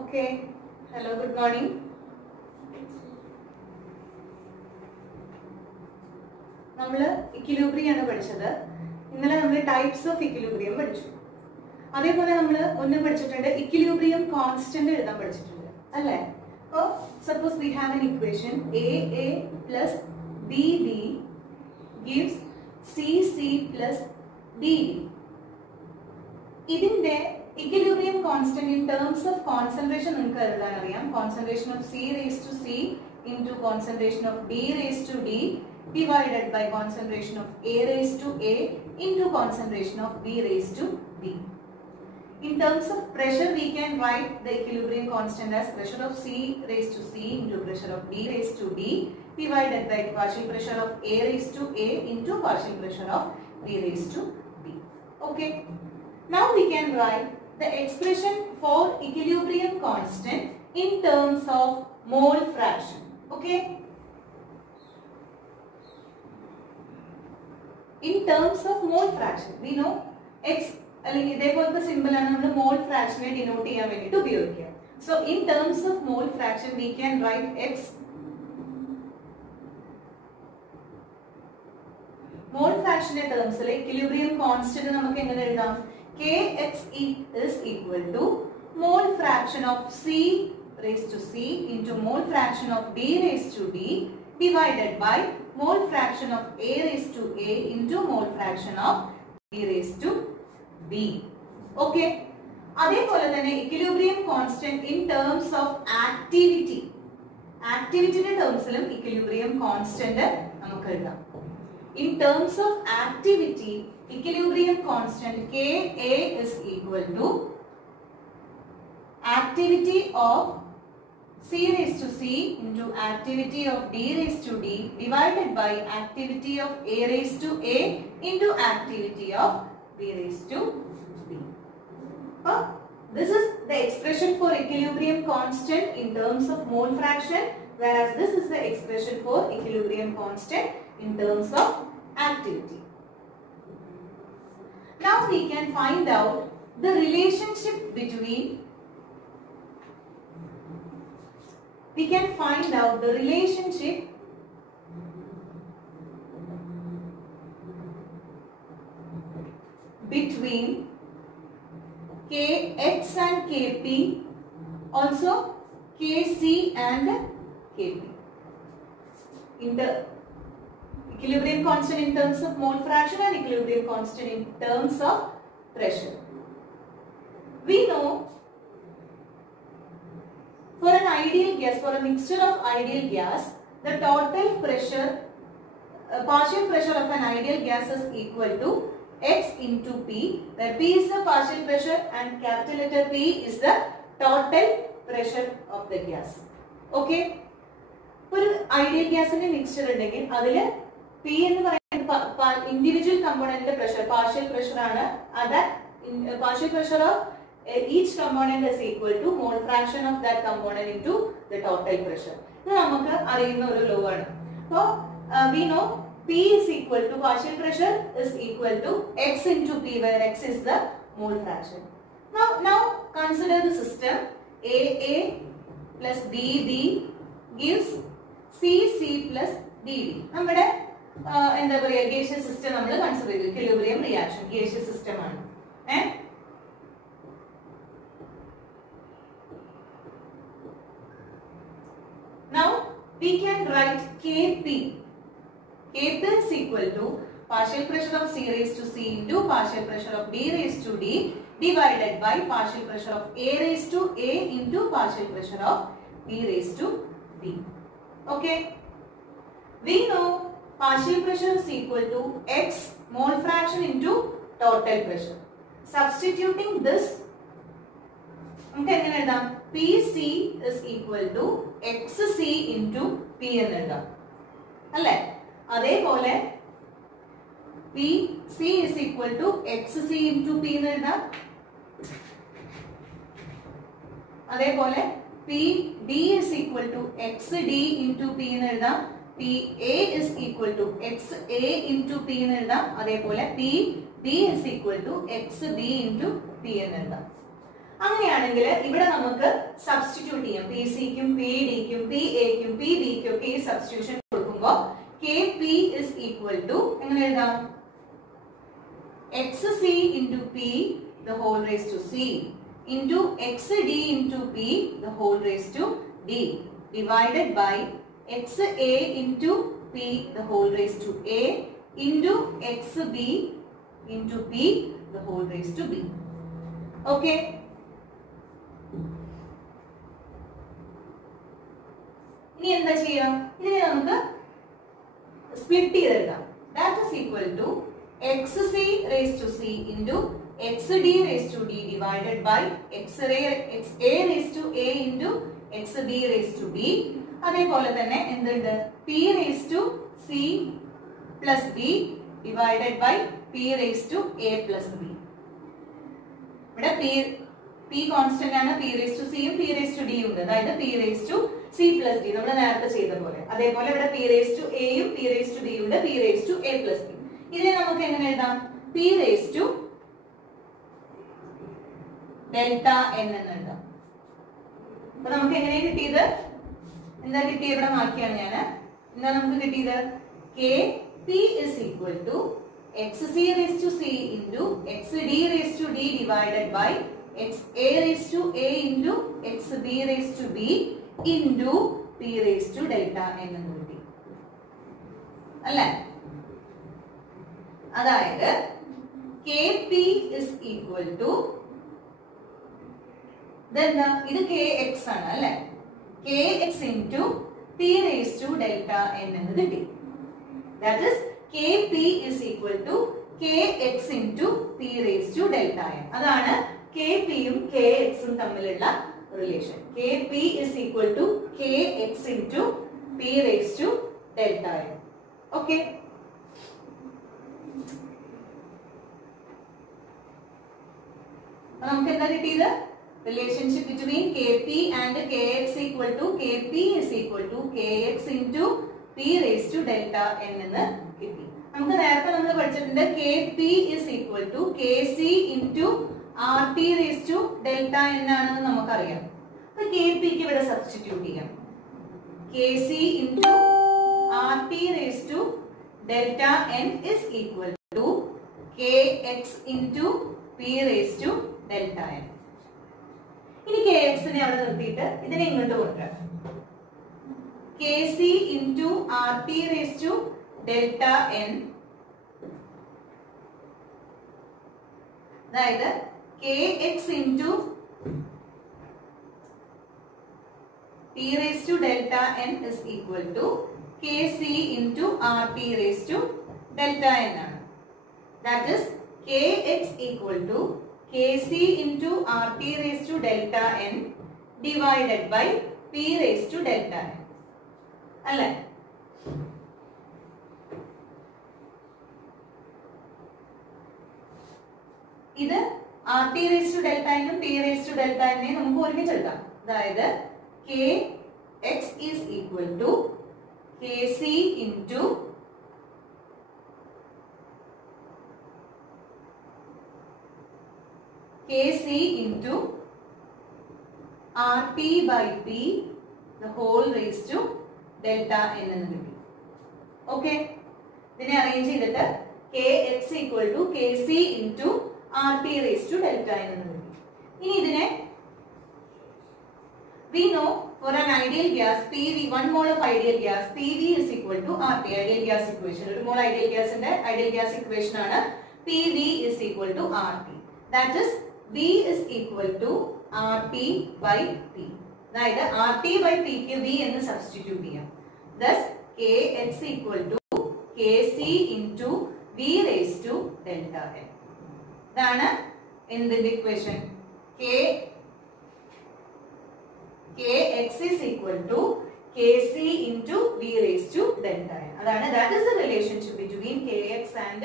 Okay. Hello, good morning. നമ്മൾ equilibrium ആണ് പഠിച്ചത്. ഇന്നലെ നമ്മൾ ടൈപ്സ് ഓഫ് ഇക്വിലിബ്രിയം പഠിച്ചു. അതേപോലെ നമ്മൾ ഒന്നും പഠിച്ചിട്ടുണ്ട്, ഇക്വിലിബ്രിയം കോൺസ്റ്റന്റ് എഴുതാൻ പഠിച്ചിട്ടുണ്ട് അല്ലേ? അപ്പോൾ suppose we have an equation AA plus BB gives CC plus DD. ഇതിന്റെ equilibrium constant in terms of concentration നിങ്ങൾക്ക് എഴുതാൻ അറിയാം. Concentration of C raised to C into concentration of D raised to D divided by concentration of A raised to A into concentration of B raised to B. In terms of pressure, we can write the equilibrium constant as pressure of C raised to C into pressure of D raised to D divided by partial pressure of A raised to A into partial pressure of B raised to B. Okay. Now we can write the expression for equilibrium constant in terms of mole fraction. Okay. In terms of mole fraction, we know x അല്ലെങ്കിൽ ഇതേപോലത്തെ simple ആണ് നമ്മൾ മോൾ ഫ്രാക്ഷനെ denote ചെയ്യാൻ വേണ്ടിയിട്ട് ഉപയോഗിക്കുക. So in terms of mole fraction we can write x. Mole ഫ്രാക്ഷന്റെ ടേംസിൽ equilibrium constant നമുക്ക് എങ്ങനെ എഴുതാം? Kx is equal to mole fraction of C raised to C into mole fraction of D raised to D divided by mole fraction of A raised to A into mole fraction of B raised to B. Okay. അതേപോലെ തന്നെ equilibrium constant in terms of activity. ആക്ടിവിറ്റിയുടെ ടേംസിലും equilibrium constant നമുക്ക് എഴുതാം. In terms of activity, equilibrium constant Ka is equal to activity of C raised to C into activity of D raised to D divided by activity of A raised to A into activity of B raised to B. This is the expression for equilibrium constant in terms of mole fraction, whereas this is the expression for equilibrium constant in terms of activity. Now we can find out the relationship between Kx and Kp, also Kc and Kp. In the equilibrium constant in terms of mole fraction and equilibrium constant in terms of pressure. We know for an ideal gas, for a mixture of ideal gas, the total pressure, partial pressure of an ideal gas is equal to X into P, where P is the partial pressure and capital letter P is the total pressure of the gas. Okay. For ideal gas in a mixture ഉണ്ടെങ്കിൽ അതില് P എന്ന് പറയുന്നത് individual component pressure, partial pressure ആണ്. That partial pressure of each component is equal to mole fraction of that component into the total pressure. ഇത് നമുക്ക് അറിയുന്ന ഒരു law ആണ്. So we know P is equal to partial pressure is equal to X into P, where X is the mole fraction. Now consider the system AA plus BB gives CC plus DD. നമ്മുടെ എന്താ പറയുക, gaseous system നമ്മൾ consider ചെയ്തു. equilibrium reaction gaseous system ആണ്. Now we can write Kp. Kp is equal to partial pressure of C raised to C into partial pressure of D raised to D divided by partial pressure of A raised to A into partial pressure of B raised to B. Okay. We know partial pressure is equal to X mole fraction into total pressure. Substituting this, നമുക്ക് എങ്ങനെ എഴുതാം? Pc is equal to Xc into P എന്ന് എഴുതാം അല്ലേ? അതേപോലെ Pc is equal to Xc into P എന്ന് എഴുതാം. അതേപോലെ Pd is equal to Xd into P എന്ന് എഴുതാം. PA is equal to XA into P എന്ന് എഴുതാം. അതേപോലെ PD is equal to XB into P എന്ന് എഴുതാം. അങ്ങനെയാണെങ്കിൽ ഇവിടെ നമുക്ക് സബ്സ്റ്റിറ്റ്യൂട്ട് ചെയ്യാം. പി സിക്കും പി ഡിക്കും പി എക്കും പി ബിക്കും ഒക്കെ ഈ സബ്സ്റ്റിറ്റ്യൂഷൻ കൊടുക്കുമ്പോൾ K P is equal to എങ്ങനെ എഴുതാം? X C into P the whole raise to C into X D into P the whole raise to D divided by X A into P the whole raise to A into X B into P the whole raise to B. Okay, ഇനി എന്താ ചെയ്യാം? ഇതിനെ നമുക്ക് split ചെയ്തെടുക്കാം. That is equal to X C raise to C into X D raise to D divided by X A raise to A into X B raise to B. അതേപോലെ തന്നെ എന്തുണ്ട്? P raise to C plus B divided by P raise to A plus B. ഇവിടെ P constant ആണ്, P raise to സിയും P raise to ഡിയും ഉണ്ട്. അതായത് P raise to C plus D നമ്മൾ നേരത്തെ ചെയ്ത പോലെ. അതേപോലെ ഇവിടെ പി റേസ് ടു എയും പി റേസ് ടു ഡിയും ഉണ്ട്, P raise to A plus B. ഇതിനെ നമുക്ക് എങ്ങനെ എഴുതാം? P raise to delta N എന്ന് എഴുതാം. അപ്പൊ നമുക്ക് എങ്ങനെയാ കിട്ടിയത്? എന്താ കിട്ടിയത്? ഇവിടെ മാറ്റിയാണ് ഞാൻ. എന്താ നമുക്ക് കിട്ടിയത്? K P is equal to X C raise to C into X D raise to D divided by X A raise to A into X B raise to B into P raise to delta N എന്ന് കിട്ടി അല്ലേ? അതായത് K P is equal to ഇതെന്താ? ഇത് K X ആണ് അല്ലെ? K X into P raise to delta N എന്ന് കിട്ടി. That is K P is equal to K X into P raise to delta N. അതാണ് കെ പിയും K എക്സും തമ്മിലുള്ള relation. K P is equal to K X into P raise to delta N. Okay, നമുക്ക് എന്താ കിട്ടിയത്? Relationship between K P and K X equal to K P is equal to K X into P raise to delta N എന്ന് കിട്ടി. നമുക്ക് നേരത്തെ നമ്മൾ പഠിച്ചിട്ടുണ്ട് K P is equal to K C into R T raise to delta n ആണെന്ന് നമുക്കറിയാം. അപ്പൊ K p ഇവിടെ സബ്സ്റ്റിറ്റ്യൂട്ട് ചെയ്യാം. K C into R T raise to delta n is equal to K X into P raise to delta n. ഇനി K എക്സിനെ അവിടെ നിർത്തിയിട്ട് ഇതിനെ ഇങ്ങോട്ട് കൊണ്ടുവരാം. K C into R T raise to delta n, അതായത് K X into P raise to delta n is equal to K C into R T raise to delta N ആണ്. That is K X equal to K C into R T raise to delta N divided by P raise to delta N അല്ലേ? ഇത് R T raise to delta എന്നും P raise to delta എന്നെ നമുക്ക് ഒരുമിച്ച് എടുക്കാം. അതായത് K X is equal to K C into Kc into RT by P the whole raised to delta n എന്ന് കിട്ടി. ഓക്കെ, ഇതിനെ അറേഞ്ച് ചെയ്തിട്ട് Kx equal to Kc into RT raised to delta n എന്ന് കിട്ടി. ഇനി ഇതിനെ we know for an ideal gas PV 1 mole of ideal gas PV is equal to RT. Ideal gas equation, ഒരു mole ideal gas ന്റെ ideal gas equation ആണ് PV is equal to RT. That is V is equal to RT by P. അതായത് RT by P ക്ക് V എന്ന് substitute ചെയ്യാം. Thus Kx equal to Kc into V raised to delta n. ഇതാണ് എന്തിന്റെ equation? Kx is equal to Kc into V raised to delta n. അതാണ് that is the relationship between Kx and